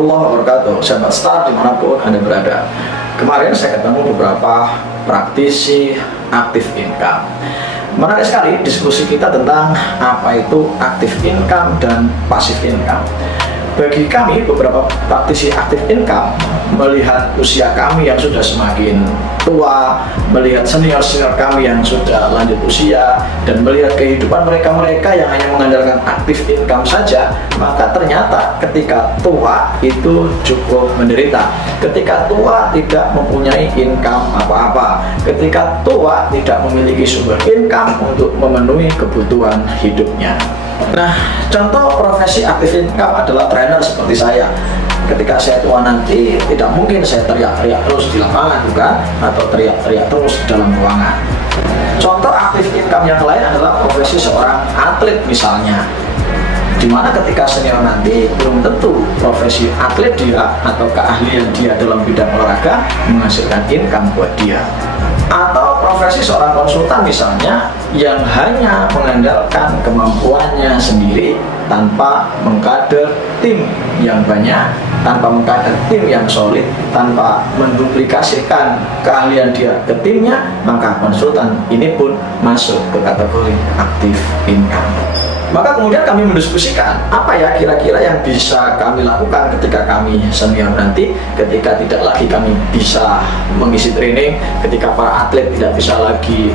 warahmatullahi wabarakatuh. Sahabat Star dimanapun Anda berada. Kemarin saya ketemu beberapa praktisi aktif income. Menarik sekali diskusi kita tentang apa itu aktif income dan pasif income. Bagi kami beberapa praktisi aktif income, melihat usia kami yang sudah semakin tua, melihat senior-senior kami yang sudah lanjut usia, dan melihat kehidupan mereka-mereka yang hanya mengandalkan aktif income saja, maka ternyata ketika tua itu cukup menderita. Ketika tua tidak mempunyai income apa-apa, ketika tua tidak memiliki sumber income untuk memenuhi kebutuhan hidupnya. Nah, contoh profesi aktif income adalah trainer seperti saya. Ketika saya tua nanti, tidak mungkin saya teriak-teriak terus di lapangan, bukan? Atau teriak-teriak terus dalam ruangan. Contoh aktif income yang lain adalah profesi seorang atlet misalnya, dimana ketika senior nanti belum tentu profesi atlet dia atau keahlian dia dalam bidang olahraga menghasilkan income buat dia. Atau profesi seorang konsultan misalnya yang hanya mengandalkan kemampuannya sendiri tanpa mengkader tim yang banyak, tanpa mengkader tim yang solid, tanpa menduplikasikan keahlian dia ke timnya, maka konsultan ini pun masuk ke kategori aktif income. Maka kemudian kami mendiskusikan apa ya kira-kira yang bisa kami lakukan ketika kami senior nanti, ketika tidak lagi kami bisa mengisi training, ketika para atlet tidak bisa lagi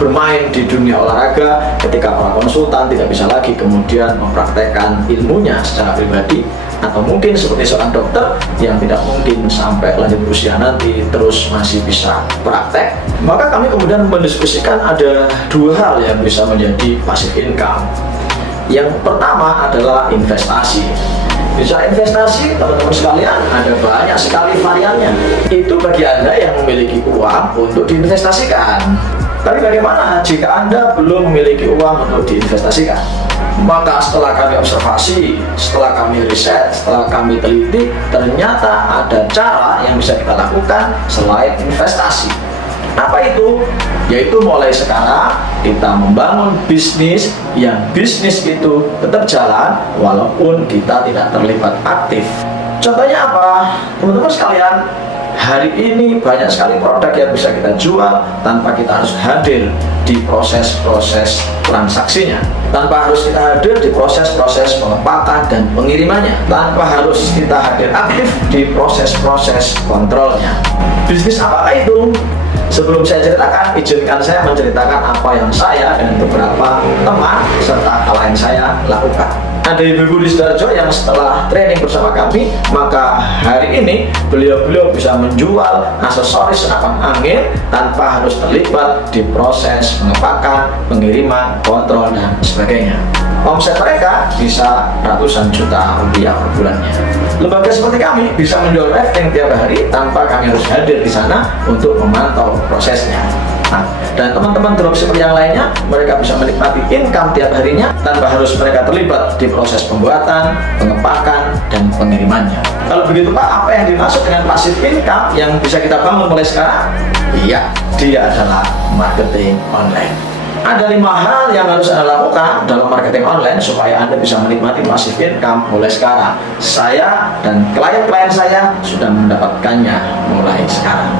bermain di dunia olahraga, ketika para konsultan tidak bisa lagi kemudian mempraktekkan ilmunya secara pribadi, atau mungkin seperti seorang dokter yang tidak mungkin sampai lanjut usia nanti terus masih bisa praktek. Maka kami kemudian mendiskusikan ada dua hal yang bisa menjadi passive income. Yang pertama adalah investasi. Bisa investasi, teman-teman sekalian, ada banyak sekali variannya. Itu bagi Anda yang memiliki uang untuk diinvestasikan. Tapi bagaimana jika Anda belum memiliki uang untuk diinvestasikan? Maka setelah kami observasi, setelah kami riset, setelah kami teliti, ternyata ada cara yang bisa kita lakukan selain investasi. Apa itu? Yaitu mulai sekarang kita membangun bisnis yang bisnis itu tetap jalan walaupun kita tidak terlibat aktif. Contohnya apa? Teman-teman sekalian, hari ini banyak sekali produk yang bisa kita jual tanpa kita harus hadir di proses-proses transaksinya, tanpa harus kita hadir di proses-proses pengepakan dan pengirimannya, tanpa harus kita hadir aktif di proses-proses kontrolnya. Bisnis apakah itu? Sebelum saya ceritakan, izinkan saya menceritakan apa yang saya dan beberapa teman serta klien saya lakukan. Ada Ibu di Sidoarjo yang setelah training bersama kami, maka hari ini beliau bisa menjual aksesoris senapan angin tanpa harus terlibat di proses pengepakan, pengiriman, kontrol, dan sebagainya. Omset mereka bisa ratusan juta rupiah per bulannya. Lembaga seperti kami bisa menjual rafting tiap hari tanpa kami harus hadir di sana untuk memantau prosesnya. Nah, dan teman-teman dropshipper yang lainnya, mereka bisa menikmati income tiap harinya tanpa harus mereka terlibat di proses pembuatan, pengepakan, dan pengirimannya. Kalau begitu Pak, apa yang dimaksud dengan passive income yang bisa kita bangun mulai sekarang? Iya, dia adalah marketing online. Ada 5 hal yang harus Anda lakukan dalam marketing online supaya Anda bisa menikmati passive income mulai sekarang. Saya dan klien-klien saya sudah mendapatkannya mulai sekarang.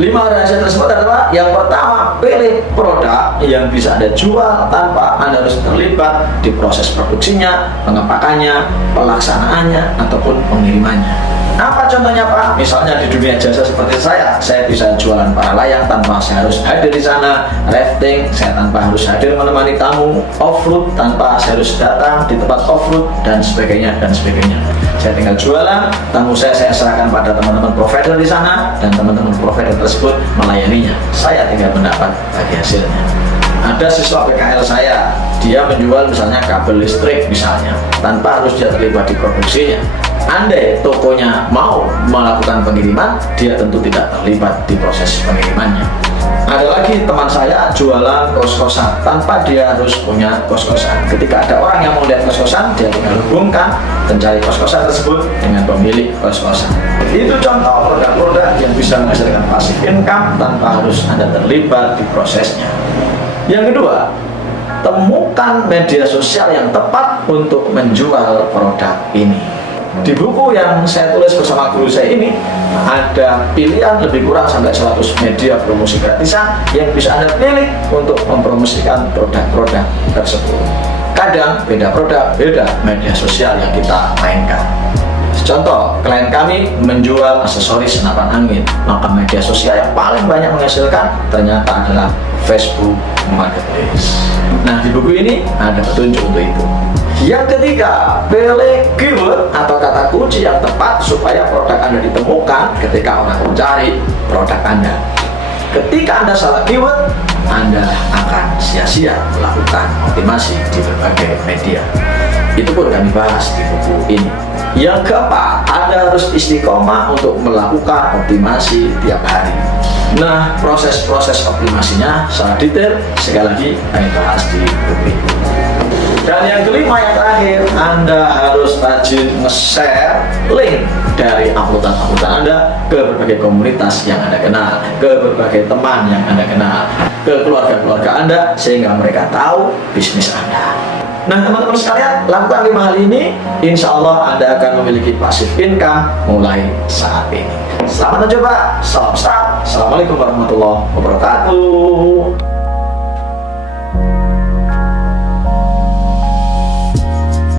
5 rahasia tersebut adalah: yang pertama, pilih produk yang bisa Anda jual tanpa Anda harus terlibat di proses produksinya, pengepakannya, pelaksanaannya, ataupun pengirimannya. Apa contohnya Pak? Misalnya di dunia jasa seperti saya bisa jualan para layang tanpa saya harus hadir di sana, rafting saya tanpa harus hadir menemani tamu, off-road tanpa saya harus datang di tempat off-road, dan sebagainya dan sebagainya. Saya tinggal jualan, tamu saya serahkan pada teman-teman provider di sana, dan teman-teman provider tersebut melayaninya. Saya tinggal mendapat bagi hasilnya. Ada siswa PKL saya, dia menjual misalnya kabel listrik misalnya, tanpa harus dia terlibat di produksinya. Andai tokonya mau melakukan pengiriman, dia tentu tidak terlibat di proses pengirimannya. Ada lagi teman saya jualan kos-kosan tanpa dia harus punya kos-kosan. Ketika ada orang yang mau lihat kos-kosan, dia tinggal hubungkan pencari kos-kosan tersebut dengan pemilik kos-kosan. Itu contoh produk-produk yang bisa menghasilkan passive income tanpa harus Anda terlibat di prosesnya. Yang kedua, temukan media sosial yang tepat untuk menjual produk ini. Di buku yang saya tulis bersama guru saya ini ada pilihan lebih kurang sampai 100 media promosi gratisan yang bisa Anda pilih untuk mempromosikan produk-produk tersebut. Kadang beda produk, beda media sosial yang kita mainkan. Contoh, klien kami menjual aksesoris senapan angin, maka media sosial yang paling banyak menghasilkan ternyata adalah Facebook Marketplace. Nah, di buku ini ada petunjuk untuk itu. Yang ketiga, pilih keyword atau kata kunci yang tepat supaya produk Anda ditemukan ketika orang mencari produk Anda. Ketika Anda salah keyword, Anda akan sia-sia melakukan optimasi di berbagai media. Itu pun kami bahas di buku ini. Yang keempat, Anda harus istiqomah untuk melakukan optimasi tiap hari. Nah, proses-proses optimasinya secara detail sekali lagi kami bahas di buku ini. Dan yang kelima, yang terakhir, Anda harus rajin nge-share link dari uploadan-uploadan Anda ke berbagai komunitas yang Anda kenal, ke berbagai teman yang Anda kenal, ke keluarga-keluarga Anda, sehingga mereka tahu bisnis Anda. Nah, teman-teman sekalian, lakukan 5 hal ini, insya Allah Anda akan memiliki passive income mulai saat ini. Selamat mencoba, salam start. Assalamualaikum warahmatullahi wabarakatuh.